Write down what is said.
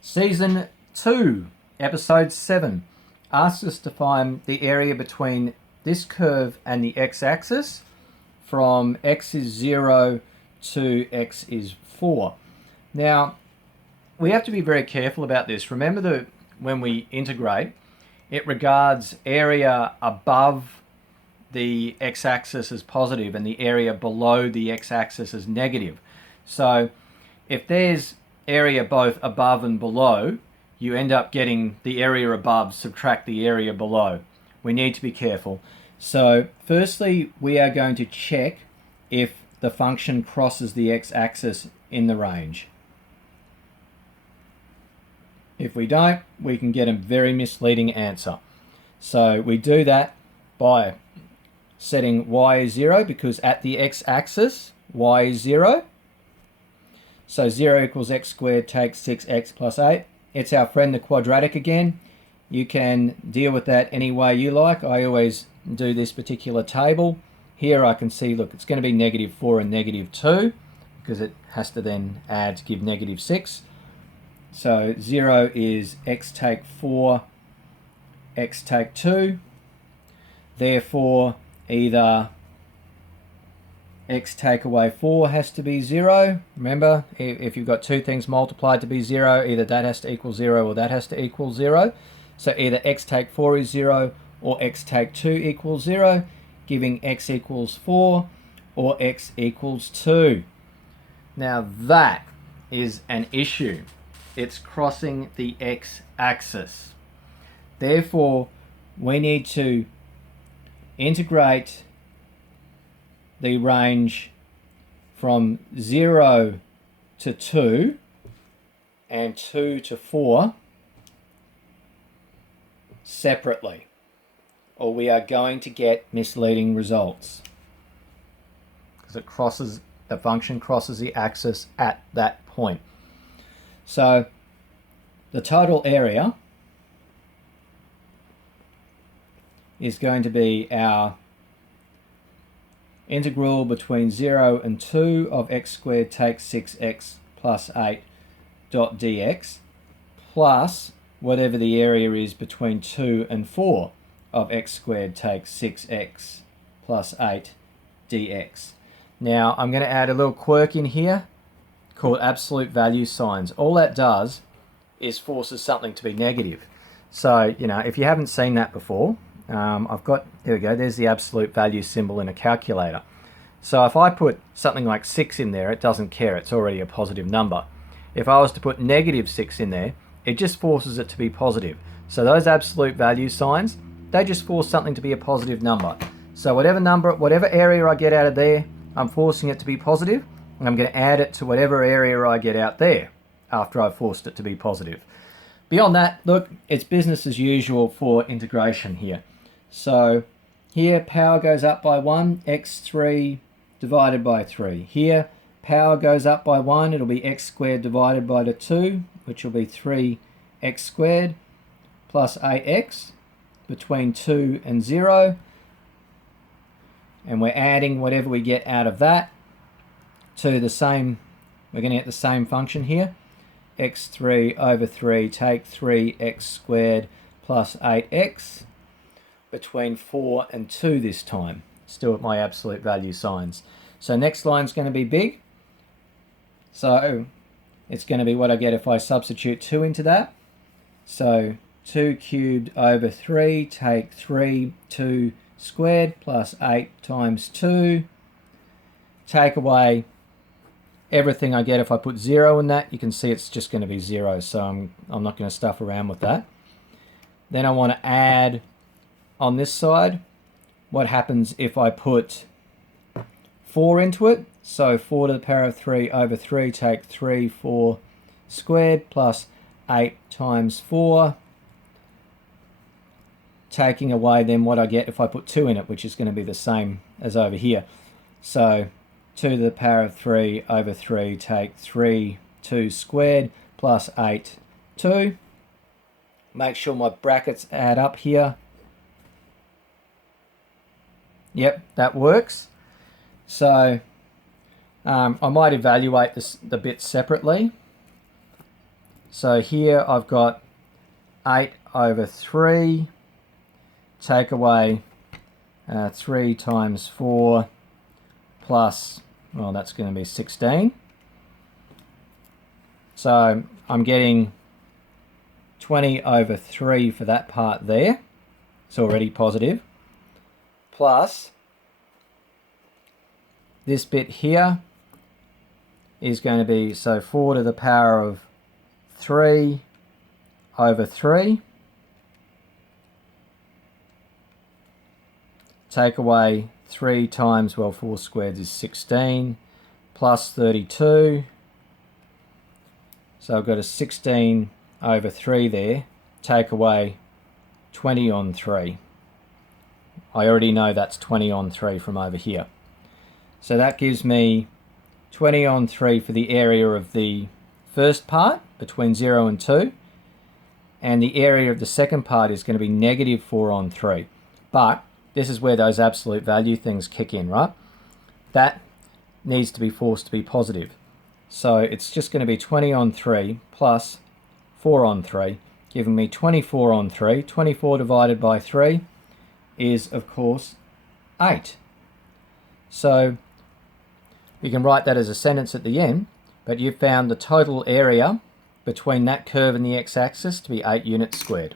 Season 2, Episode 7 asks us to find the area between this curve and the x-axis from x is 0 to x is 4. Now, we have to be very careful about this. Remember that when we integrate, it regards area above the x-axis as positive and the area below the x-axis as negative. So if there's area both above and below, you end up getting the area above subtract the area below. We need to be careful. So firstly, we are going to check if the function crosses the x-axis in the range. If we don't, we can get a very misleading answer. So we do that by setting y is 0, because at the x-axis, y is 0. So 0 equals x squared takes 6x plus 8. It's our friend the quadratic again. You can deal with that any way you like. I always do this particular table. Here I can see, look, it's going to be negative 4 and negative 2, because it has to then add to give negative 6. So 0 is x take 4, x take 2. Therefore, either x take away 4 has to be 0. Remember, if you've got two things multiplied to be 0, either that has to equal 0 or that has to equal 0. So either x take 4 is 0 or x take 2 equals 0, giving x equals 4 or x equals 2. Now that is an issue. It's crossing the x-axis. Therefore, we need to integrate the range from 0 to 2 and 2 to 4 separately, or we are going to get misleading results, because the function crosses the axis at that point. So the total area is going to be our integral between 0 and 2 of x squared takes 6x plus 8 dot dx, plus whatever the area is between 2 and 4 of x squared takes 6x plus 8 dx. Now I'm going to add a little quirk in here called absolute value signs. All that does is forces something to be negative. So, if you haven't seen that before, there we go, there's the absolute value symbol in a calculator. So if I put something like 6 in there, it doesn't care, it's already a positive number. If I was to put negative 6 in there, it just forces it to be positive. So those absolute value signs, they just force something to be a positive number. So whatever area I get out of there, I'm forcing it to be positive, and I'm going to add it to whatever area I get out there after I've forced it to be positive. Beyond that, look, it's business as usual for integration here. So here power goes up by 1, x3 divided by 3. Here power goes up by 1, it'll be x squared divided by the 2, which will be 3x squared plus 8x between 2 and 0. And we're adding whatever we get out of that to the same, we're going to get the same function here. x3 over 3 take 3x squared plus 8x between 4 and 2 this time. Still at my absolute value signs. So next line's going to be big. So it's going to be what I get if I substitute 2 into that. So 2 cubed over 3 take 3, 2 squared plus 8 times 2. Take away everything I get if I put 0 in that. You can see it's just going to be 0, so I'm not going to stuff around with that. Then I want to add on this side what happens if I put 4 into it. So 4 to the power of 3 over 3 take 3, 4 squared plus 8 times 4. Taking away then what I get if I put 2 in it, which is going to be the same as over here. So 2 to the power of 3 over 3 take 3, 2 squared plus 8, 2. Make sure my brackets add up here. Yep, that works. So I might evaluate the bits separately. So here I've got 8 over 3, take away 3 times 4 plus, well, that's going to be 16. So I'm getting 20 over 3 for that part there. It's already positive. Plus this bit here is going to be, so 4 to the power of 3 over 3. Take away 3 times, well, 4 squared is 16, plus 32. So I've got a 16 over 3 there. Take away 20 on 3. I already know that's 20 on 3 from over here. So that gives me 20 on 3 for the area of the first part, between 0 and 2. And the area of the second part is going to be negative 4 on 3. But this is where those absolute value things kick in, right? That needs to be forced to be positive. So it's just going to be 20 on 3 plus 4 on 3, giving me 24 on 3. 24 divided by 3 is, of course, 8. So you can write that as a sentence at the end, but you've found the total area between that curve and the x-axis to be 8 units squared.